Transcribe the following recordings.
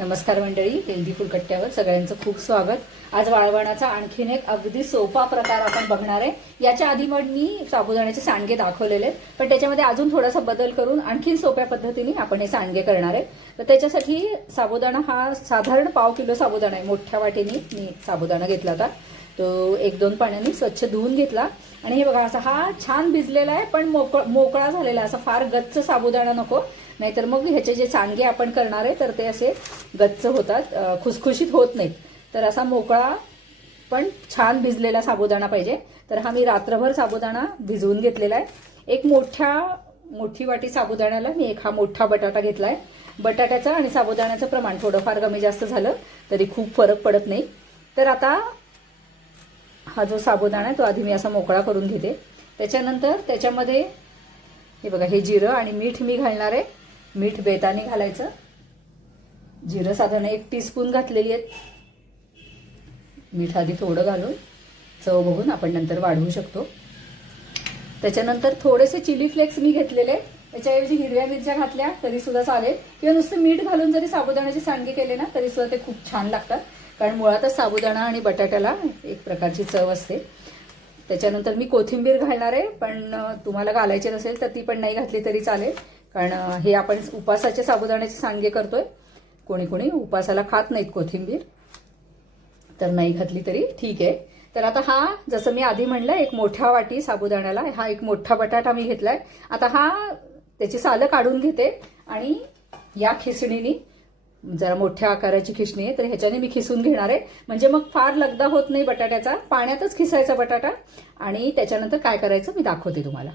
नमस्कार मंडळी, healthy food कट्ट्यावर सगळ्यांचं खूप स्वागत। आज वाळवणाचा आणखीन एक अगदी सोपा प्रकार आपण बघणार आहे। याच्या आधी मी साबुदाण्याचे सांडगे दाखवलेले, पण त्याच्यामध्ये अजून थोडासा बदल करून आणखीन सोप्या पद्धतीने आपण हे सांडगे करणार आहे। तर त्याच्यासाठी साबुदाणा हा साधारण पाव किलो साबुदाणा आहे। मोठ्या वाटीने मी साबुदाणा घेतला होता, तो 1-2 पाण्याने स्वच्छ धुवून घेतला आणि हे बघा असा हा छान भिजलेला आहे, पण मोकळा झालेला, असा फार गच्च साबुदाणा नको, नाहीतर मग ह्याचे जे सांडगे आपण करणार आहे तर ते असे गच्च होतात, खुसखुशीत होत नाहीत। तर असा मोकळा पण छान भिजलेला साबुदाणा पाहिजे। तर हा मी रात्रभर साबुदाणा भिजवून घेतलेला आहे। एक मोठी वाटी साबुदाण्याला मी एक हा मोठा बटाटा घेतलाय। बटाट्याचं आणि साबुदाण्याचं प्रमाण थोडंफार कमी जास्त झालं तरी खूप फरक पडत नाही। तर आता हा जो साबुदाणा आहे तो आधी मी असा मोकळा करून घेते। त्याच्यानंतर त्याच्यामध्ये हे बघा, हे जिरं आणि मीठ मी घालणार आहे। मीठ बेताने घालायचं। जिरं साधारण 1 टीस्पून घातलेली आहेत। मीठ आधी थोडं घालून चव बघून आपण नंतर वाढवू शकतो। त्याच्यानंतर थोडेसे चिली फ्लेक्स मी घेतलेले, त्याच्याऐवजी हिरव्या मिरच्या घातल्या तरी सुद्धा चालेल, किंवा नुसतं मीठ घालून जरी साबुदाण्याचे सांडगे केले ना तरी सुद्धा ते खूप छान लागतात, कारण मुळातच साबुदाणा आणि बटाट्याला एक प्रकारची चव असते। त्याच्यानंतर मी कोथिंबीर घालणार आहे, पण तुम्हाला घालायची नसेल तर ती पण नाही घातली तरी चालेल, कारण हे आपण उपासाचे साबुदाण्याचे सांडगे करतोय। कोणी उपासाला खात नाहीत कोथिंबीर, तर नाही घातली तरी ठीक आहे। तर आता हा, जसं मी आधी म्हणलं, एक मोठ्या वाटी साबुदाण्याला हा एक मोठा बटाटा मी घेतलाय। आता हा त्याची सालं काढून घेते आणि या खिसणीने, जरा मोठ्या आकाराची खिसणी आहे तर ह्याच्याने मी खिसून घेणार आहे, म्हणजे मग फार लगदा होत नाही बटाट्याचा। पाण्यातच खिसायचा बटाटा आणि त्याच्यानंतर काय करायचं मी दाखवते तुम्हाला।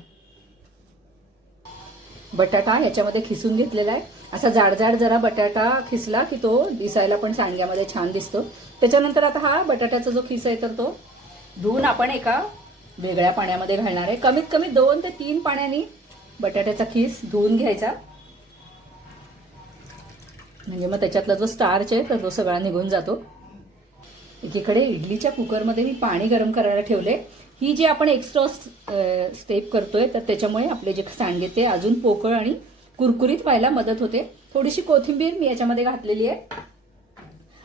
बटाटा याच्यामध्ये खिसून घेतलेला आहे। असा जाडजाड जरा बटाटा खिसला की तो दिसायला पण सांडग्यामध्ये छान दिसतो। त्याच्यानंतर आता हा बटाट्याचा जो खिस आहे तर तो धुवून आपण एका वेगळ्या पाण्यामध्ये घालणार आहे। कमीत कमी 2 ते 3 पाण्याने बटाट्याचा खिस धुवून घ्यायचा, म्हणजे मग त्याच्यातला जो स्टार्च आहे तर तो सगळा निघून जातो। एकीकडे इडलीच्या कुकरमध्ये मी पाणी गरम करायला ठेवले। ही जी आपण एक्स्ट्रा स्टेप करतोय तर त्याच्यामुळे आपले जे सांडगे ते अजून पोकळ आणि कुरकुरीत व्हायला मदत होते। थोडीशी कोथिंबीर मी याच्यामध्ये घातलेली आहे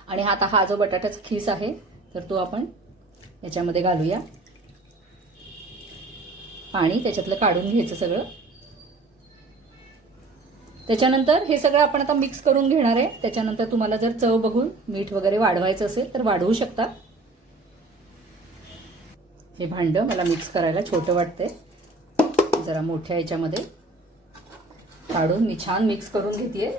आणि आता हा जो बटाट्याचा खिस आहे तर तो आपण याच्यामध्ये घालूया। पाणी त्याच्यातलं काढून घ्यायचं सगळं। त्याच्यानंतर हे सगळं आपण आता मिक्स करून घेणार आहे। त्याच्यानंतर तुम्हाला जर चव बघून मीठ वगैरे वाढवायचं असेल तर वाढवू शकता। हे भांडं मला मिक्स करायला छोटं वाटतंय, जरा मोठ्या ह्याच्यामध्ये काढून मी छान मिक्स करून घेतेय।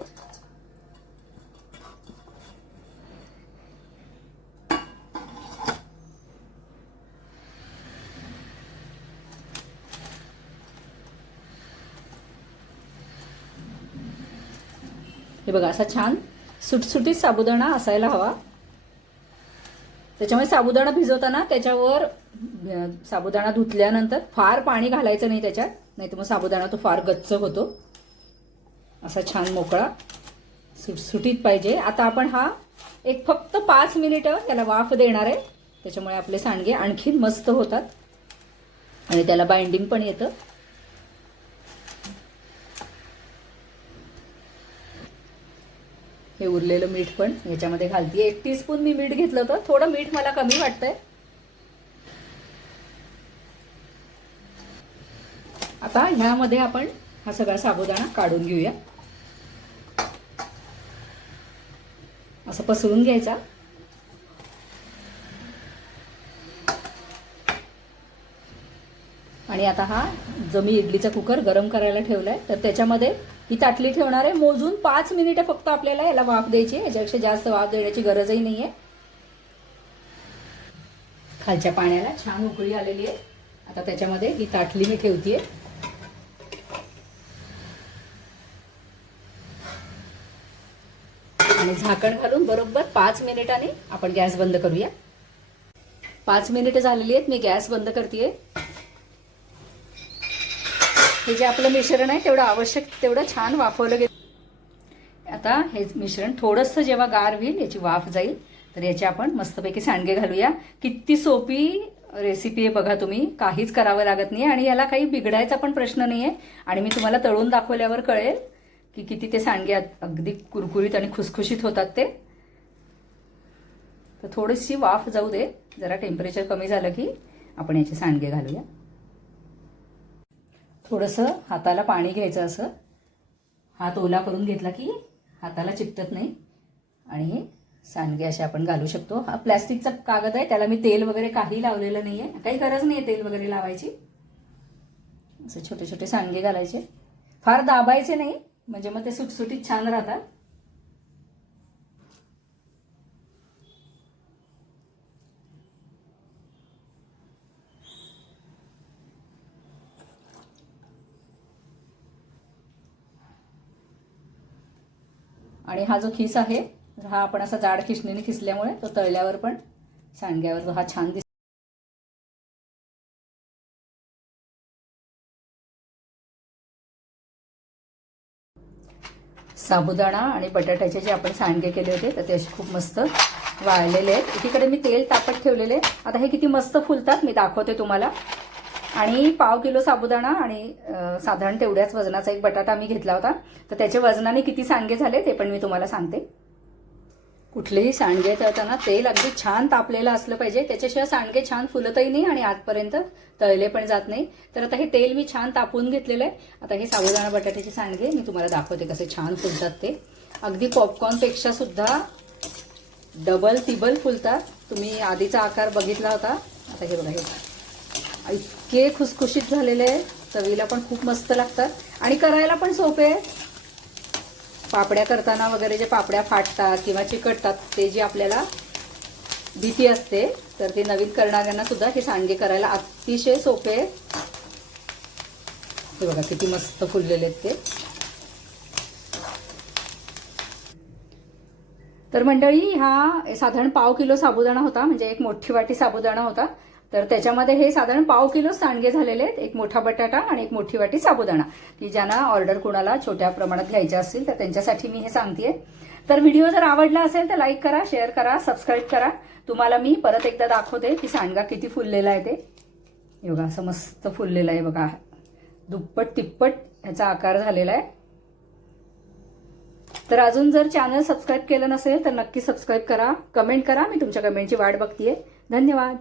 हे बघा, असा छान सुटसुटीत साबुदाणा असायला हवा। त्याच्यामुळे साबुदाणा भिजवताना त्याच्यावर साबुदाणा धुतल्यानंतर फार पाणी घालायचं नाही त्याच्यात, नाही तर मग साबुदाणा तो फार गच्च होतो। असा छान मोकळा सुटसुटीत पाहिजे। आता आपण हा एक फक्त 5 मिनिटं याला वाफ देणार आहे, त्याच्यामुळे आपले सांडगे आणखीन मस्त होतात आणि त्याला बाइंडिंग पण येतं। हे उरलेलं मीठ पण याच्यामध्ये घालते। 1 टीस्पून मी मीठ घेतलं होतं, थोडं मीठ मला कमी वाटतंय। आता ह्यामध्ये आपण हा सगळा साबुदाणा काढून घेऊया। असं पसरून घ्यायचा आणि आता हा जो मी इडलीचा कुकर गरम करायला ठेवलाय तर त्याच्यामध्ये ही ताटली ठेवणार आहे। मोजून 5 मिनिटं फक्त आपल्याला याला वाफ द्यायची आहे, याच्यापेक्षा जास्त वाफ देण्याची गरजही नाहीये। खालच्या पाण्याला छान उकळी आलेली आहे। आता त्याच्यामध्ये ही ताटली मी ठेवतेय आणि झाकण घालून बरोबर 5 मिनिटांनी आपण गॅस बंद करूया। 5 मिनिटं झालेली आहेत, मी गॅस बंद करतेय। हे जे आपलं मिश्रण आहे तेवढं आवश्यक तेवढं छान वाफवलं गेलं। आता हे मिश्रण थोडंसं जेव्हा गार होईल, याची वाफ जाईल, तर याचे आपण मस्तपैकी सांडगे घालूया। किती सोपी रेसिपी आहे बघा, तुम्ही काहीच करावं लागत नाही आणि याला काही बिघडायचा पण प्रश्न नाही आहे। आणि मी तुम्हाला तळून दाखवल्यावर कळेल की किती ते सांडगे अगदी कुरकुरीत आणि खुसखुशीत होतात ते. तर थोडीशी वाफ जाऊ दे, जरा टेम्परेचर कमी झालं की आपण याचे सांडगे घालूया. थोडंसं हाताला पाणी घ्यायचं, असं हात ओला करून घेतला की हाताला चिकटत नाही आणि हे सांडगे असे आपण घालू शकतो. हा प्लॅस्टिकचा कागद आहे, त्याला मी तेल वगैरे काही लावलेलं नाही आहे, काही गरज नाही आहे तेल वगैरे लावायची. असे छोटे छोटे सांडगे घालायचे, फार दाबायचे नाही म्हणजे मग ते सुटसुटीत छान राहतात. आणि हा जो खिस आहे हा आपण असा जाड खिसणीने खिसल्यामुळे तो तळल्यावर पण सांडग्यावर हा छान दिसतो. साबुदाणा आणि बटाट्याचे जे आपण सांडगे केले होते तर ते असे खूप मस्त वाळलेले आहेत. एकीकडे मी तेल तापत ठेवलेले. आता हे किती मस्त फुलतात मी दाखवते तुम्हाला. आणि 1/2 किलो साबुदाणा आणि साधारण तेवढ्याच वजनाचा एक बटाटा मी घेतला होता. तर त्याच्या वजनाने किती सांडगे झाले ते पण मी तुम्हाला सांगते. कुठलेही सांडगे तळताना तेल अगदी छान तापलेलं असलं पाहिजे, त्याच्याशिवाय सांडगे छान फुलतही नाही आणि आजपर्यंत तळले पण जात नाही. तर आता हे तेल मी छान तापून घेतलेलं आहे. आता हे साबुदाणा बटाट्याचे सांडगे मी तुम्हाला दाखवते कसे छान फुलतात ते. अगदी पॉपकॉर्नपेक्षा सुद्धा डबल तिबल फुलतात. तुम्ही आधीचा आकार बघितला होता. आता हे बघा, हे इतके खुसखुशीत झालेले आहे, चवीला पण खूप मस्त लागतात आणि करायला पण सोपे आहे. पापड्या करताना वगैरे जे पापड्या फाटतात किंवा चिकटतात ते जी आपल्याला भीती असते, तर ते नवीन करणाऱ्यांना सुद्धा हे सांडगे करायला अतिशय सोपे आहे. हे बघा किती मस्त फुललेले आहेत ते. तर मंडळी, हा साधारण 1/2 किलो साबुदाणा होता, म्हणजे एक मोठी वाटी साबुदाणा होता. तर त्याच्यामध्ये हे साधारण 1/2 किलो सांडगे झालेले आहेत. एक मोठा बटाटा आणि एक मोठी वाटी साबुदाणा, की ज्यांना ऑर्डर कोणाला छोट्या प्रमाणात घ्यायच्या असतील तर त्यांच्यासाठी मी हे सांगतेय. तर व्हिडिओ जर आवडला असेल तर लाईक करा, शेअर करा, सबस्क्राईब करा. तुम्हाला मी परत एकदा दाखवते की सांडगा किती फुललेला आहे ते. हे बघा असं मस्त फुललेलं आहे बघा, दुप्पट तिप्पट ह्याचा आकार झालेला आहे. तर अजून जर चॅनल सबस्क्राईब केलं नसेल तर नक्की सबस्क्राईब करा, कमेंट करा. मी तुमच्या कमेंटची वाट बघतेय. धन्यवाद.